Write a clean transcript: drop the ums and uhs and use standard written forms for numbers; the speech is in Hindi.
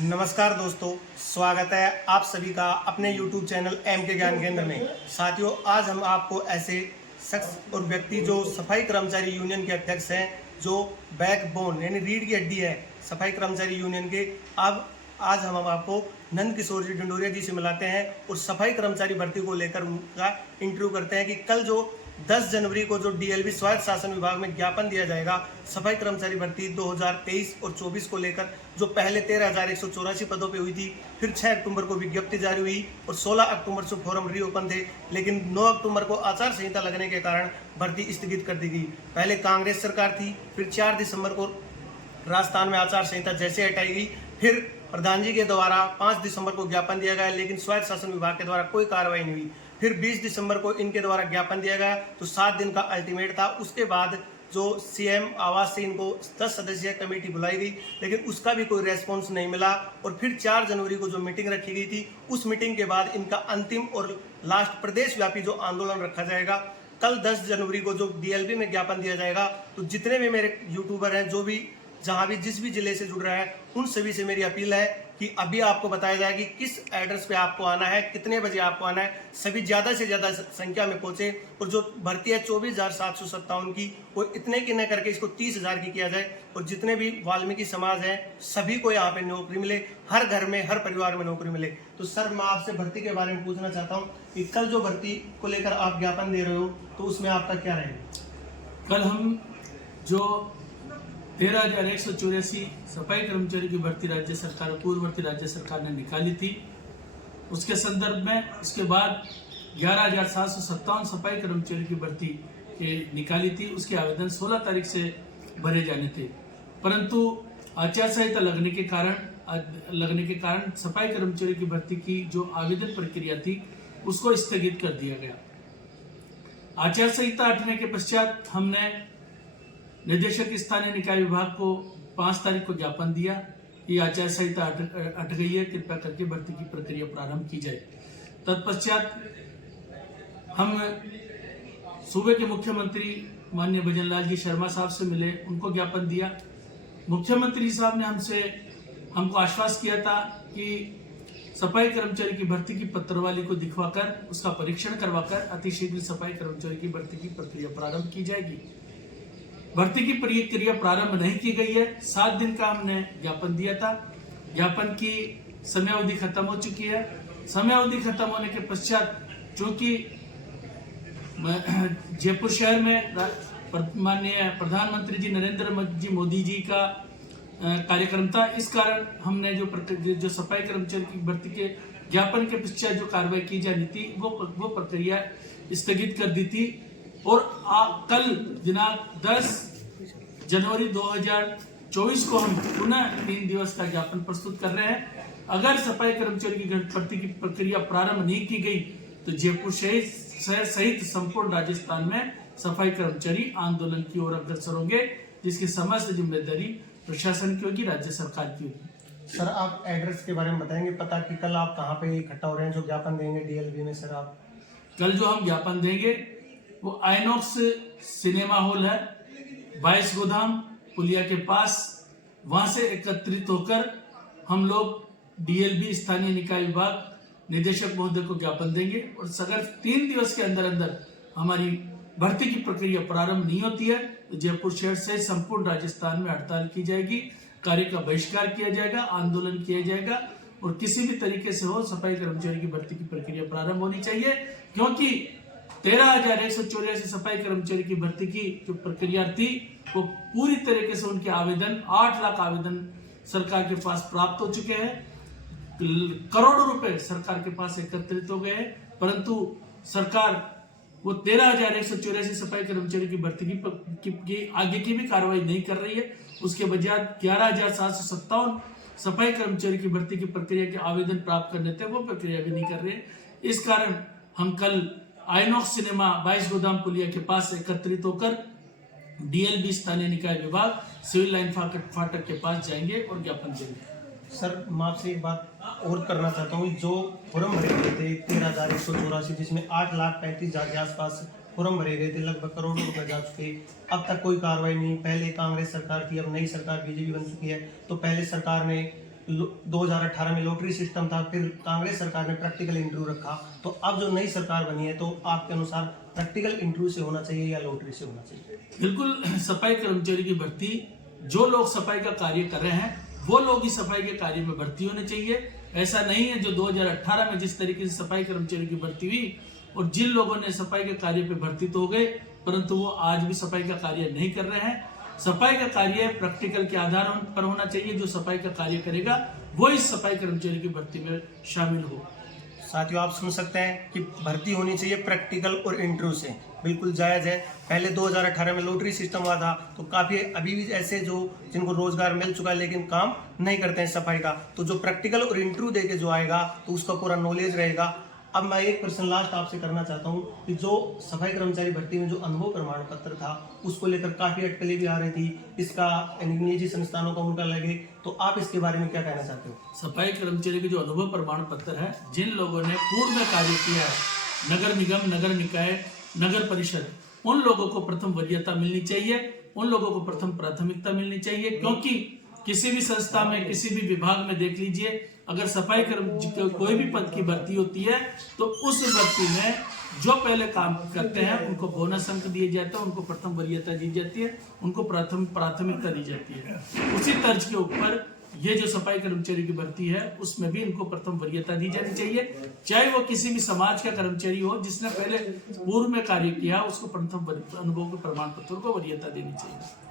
नमस्कार दोस्तों, स्वागत है आप सभी का अपने YouTube चैनल एम के ज्ञान केंद्र में। साथियों, आज हम आपको ऐसे शख्स और व्यक्ति जो सफाई कर्मचारी यूनियन के अध्यक्ष हैं, जो बैकबोन यानी रीढ़ की हड्डी है सफाई कर्मचारी यूनियन के, अब आज हम आपको नंद किशोर जी ढिंडोरिया जी से मिलाते हैं और सफाई कर्मचारी भर्ती को लेकर उनका इंटरव्यू करते हैं कि कल जो 10 जनवरी को जो डीएलबी स्वायत्त शासन विभाग में ज्ञापन दिया जाएगा सफाई कर्मचारी भर्ती 2023 और 24 को लेकर, जो पहले 13,184 पदों पे हुई थी, फिर 6 अक्टूबर को विज्ञप्ति जारी हुई और 16 अक्टूबर से फॉर्म रीओपन थे, लेकिन 9 अक्टूबर को आचार संहिता लगने के कारण भर्ती स्थगित कर दी गई। पहले कांग्रेस सरकार थी, फिर 4 दिसंबर को राजस्थान में आचार संहिता जैसे हटाई गई, फिर प्रधान जी के द्वारा 5 दिसंबर को ज्ञापन दिया गया, लेकिन स्वायत्त शासन विभाग के द्वारा कोई कार्रवाई नहीं हुई। फिर 20 दिसंबर को इनके द्वारा ज्ञापन दिया गया, तो 7 दिन का अल्टीमेट था। उसके बाद जो सीएम आवास से इनको 10 सदस्यीय कमेटी बुलाई गई, लेकिन उसका भी कोई रेस्पॉन्स नहीं मिला। और फिर 4 जनवरी को जो मीटिंग रखी गई थी, उस मीटिंग के बाद इनका अंतिम और लास्ट प्रदेश व्यापी जो आंदोलन रखा जाएगा। कल 10 जनवरी को जो डीएलबी में ज्ञापन दिया जाएगा, तो जितने भी मेरे यूट्यूबर हैं, जो भी जहां भी जिस भी जिले से जुड़ रहा है, उन सभी से मेरी अपील है कि अभी आपको बताया जाए कि किस एड्रेस पे आपको आना है, कितने बजे आपको आना है। सभी ज़्यादा से ज़्यादा संख्या में पहुंचे और जो भर्ती है 24,757 की, वो इतने की न करके इसको 30,000 की किया जाए और जितने भी वाल्मीकि समाज हैं सभी को यहाँ पे नौकरी मिले, हर घर में हर परिवार में नौकरी मिले। तो सर, मैं आपसे भर्ती के बारे में पूछना चाहता हूँ कि कल जो भर्ती को लेकर आप ज्ञापन दे रहे हो, तो उसमें आपका क्या रहेगा? कल हम जो 13,184 सफाई कर्मचारी की भर्ती राज्य सरकार, पूर्ववर्ती राज्य सरकार ने निकाली थी, उसके संदर्भ में उसके बाद 11,757 सफाई कर्मचारी की भर्ती निकाली थी। उसके आवेदन 16 तारीख से भरे जाने थे, परंतु आचार संहिता लगने के कारण सफाई कर्मचारी की भर्ती की जो आवेदन प्रक्रिया थी उसको स्थगित कर दिया गया। आचार संहिता हटने के पश्चात हमने निदेशक स्थानीय निकाय विभाग को 5 तारीख को ज्ञापन दिया कि आचार संहिता हट गई है, कृपया करके भर्ती की प्रक्रिया प्रारंभ की जाए। तत्पश्चात हम सूबे के मुख्यमंत्री माननीय भजनलाल जी शर्मा साहब से मिले, उनको ज्ञापन दिया। मुख्यमंत्री साहब ने हमको आश्वासन किया था कि सफाई कर्मचारी की भर्ती की पत्रवाली को दिखवाकर उसका परीक्षण करवाकर अतिशीघ्र सफाई कर्मचारी की भर्ती की प्रक्रिया प्रारंभ की जाएगी। भर्ती की प्रक्रिया प्रारंभ नहीं की गई है। 7 दिन का हमने ज्ञापन दिया था, ज्ञापन की समयावधि खत्म हो चुकी है। समयावधि खत्म होने के पश्चात चूंकि जयपुर शहर में माननीय प्रधानमंत्री जी नरेंद्र जी मोदी जी का कार्यक्रम था, इस कारण हमने जो सफाई कर्मचारी की भर्ती के ज्ञापन के पश्चात जो कार्रवाई की जानी थी वो प्रक्रिया स्थगित कर दी थी। और कल दिनांक 10 जनवरी 2024 को हम पुनः 3 दिवस का ज्ञापन प्रस्तुत कर रहे हैं। अगर सफाई कर्मचारी की भर्ती की प्रक्रिया प्रारंभ नहीं की गई तो जयपुर शहर सहित संपूर्ण राजस्थान में सफाई कर्मचारी आंदोलन की ओर अग्रसर होंगे, जिसकी समस्त जिम्मेदारी प्रशासन की होगी, राज्य सरकार की होगी। सर, आप एड्रेस के बारे में बताएंगे, पता कि कल आप कहाँ पे इकट्ठा हो रहे हैं जो ज्ञापन देंगे डीएलबी में? सर, आप कल जो हम ज्ञापन देंगे वो आइनॉक्स सिनेमा हॉल है, 22 गोदाम पुलिया के पास, वहां से एकत्रित होकर हम लोग डीएलबी स्थानीय निकाय विभाग निदेशक महोदय को ज्ञापन देंगे। और अगर 3 दिवस के अंदर अंदर हमारी भर्ती की प्रक्रिया प्रारंभ नहीं होती है तो जयपुर शहर से संपूर्ण राजस्थान में हड़ताल की जाएगी, कार्य का बहिष्कार किया जाएगा, आंदोलन किया जाएगा और किसी भी तरीके से हो सफाई कर्मचारी की भर्ती की प्रक्रिया प्रारंभ होनी चाहिए। क्योंकि 13,184 सफाई कर्मचारी की भर्ती की जो प्रक्रिया थी वो पूरी तरीके से उनके आवेदन 8 लाख आवेदन सरकार के पास प्राप्त हो चुके हैं, करोड़ों रुपए सरकार के पास एकत्रित हो गए हैं, परंतु सरकार वो 13,184 सफाई कर्मचारी की भर्ती की आगे की भी कार्रवाई नहीं कर रही है। उसके बजाय 11,757 सफाई कर्मचारी की भर्ती की प्रक्रिया के आवेदन प्राप्त करने थे, वो प्रक्रिया भी नहीं कर रहे हैं। इस कारण हम कल आइनॉक्स सिनेमा 22 गोदाम पुलिया के पास एकत्रित होकर डीएलबी स्थानीय निकाय विभाग सिविल लाइन फाटक के पास जाएंगे और ज्ञापन देंगे। सर, मैं आपसे एक बात और करना चाहता हूँ, जो फॉर्म भरे गए थे 13,184, जिसमें 8,35,000 के आसपास फॉर्म भरे गए थे, लगभग करोड़ों रुपए जा चुके, अब तक कोई कार्रवाई नहीं। पहले कांग्रेस सरकार थी, अब नई सरकार बीजेपी बन चुकी है, तो पहले सरकार ने 2018 में लॉटरी सिस्टम था, फिर कांग्रेस सरकार ने प्रैक्टिकल इंटरव्यू रखा। तो अब जो नई सरकार बनी है, तो आपके अनुसार प्रैक्टिकल इंटरव्यू से होना चाहिए या लॉटरी से होना चाहिए? बिल्कुल, सफाई कर्मचारी की भर्ती, जो लोग सफाई का कार्य कर रहे हैं वो लोग ही सफाई के कार्य में भर्ती होने चाहिए। ऐसा नहीं है जो 2018 में जिस तरीके से सफाई कर्मचारी की भर्ती हुई और जिन लोगों ने सफाई के कार्य पे भर्ती तो हो गए, परंतु वो आज भी सफाई का कार्य नहीं कर रहे हैं। सफाई का कार्य प्रैक्टिकल के आधार पर होना चाहिए। जो सफाई का कार्य करेगा वो इस सफाई कर्मचारी की भर्ती में शामिल हो। साथियों, आप सुन सकते हैं कि भर्ती होनी चाहिए प्रैक्टिकल और इंटरव्यू से, बिल्कुल जायज़ है। पहले 2018 में लॉटरी सिस्टम हुआ था, तो काफ़ी अभी भी ऐसे जो जिनको रोजगार मिल चुका है लेकिन काम नहीं करते हैं सफाई का, तो जो प्रैक्टिकल और इंटरव्यू दे के जो आएगा तो उसका पूरा नॉलेज रहेगा। अब मैं एक प्रश्न लास्ट आपसे करना चाहता हूँ कि जो सफाई कर्मचारी भर्ती में जो अनुभव प्रमाण पत्र था, उसको लेकर काफ़ी अटकलें भी आ रही थी, इसका निजी संस्थानों का उनका लगे, तो आप इसके बारे में क्या कहना चाहते हो? सफाई कर्मचारी के जो अनुभव प्रमाण पत्र है, जिन लोगों ने पूर्व में कार्य किया है, नगर निगम, नगर निकाय, नगर परिषद, उन लोगों को प्रथम वरीयता मिलनी चाहिए, उन लोगों को प्रथम प्राथमिकता मिलनी चाहिए। क्योंकि किसी भी संस्था में, किसी भी विभाग में देख लीजिए, अगर सफाई कर्मचारी कोई भी पद की भर्ती होती है तो उस भर्ती में जो पहले काम करते हैं उनको बोनस अंक दिए जाते हैं, उनको प्रथम वरीयता दी जाती है, उनको प्राथमिकता दी जाती है। उसी तर्ज के ऊपर ये जो सफाई कर्मचारी की भर्ती है उसमें भी इनको प्रथम वरीयता दी जानी चाहिए। चाहे वो किसी भी समाज का कर्मचारी हो जिसने पहले पूर्व में कार्य किया, उसको प्रथम अनुभव के प्रमाण पत्र को वरीयता देनी चाहिए।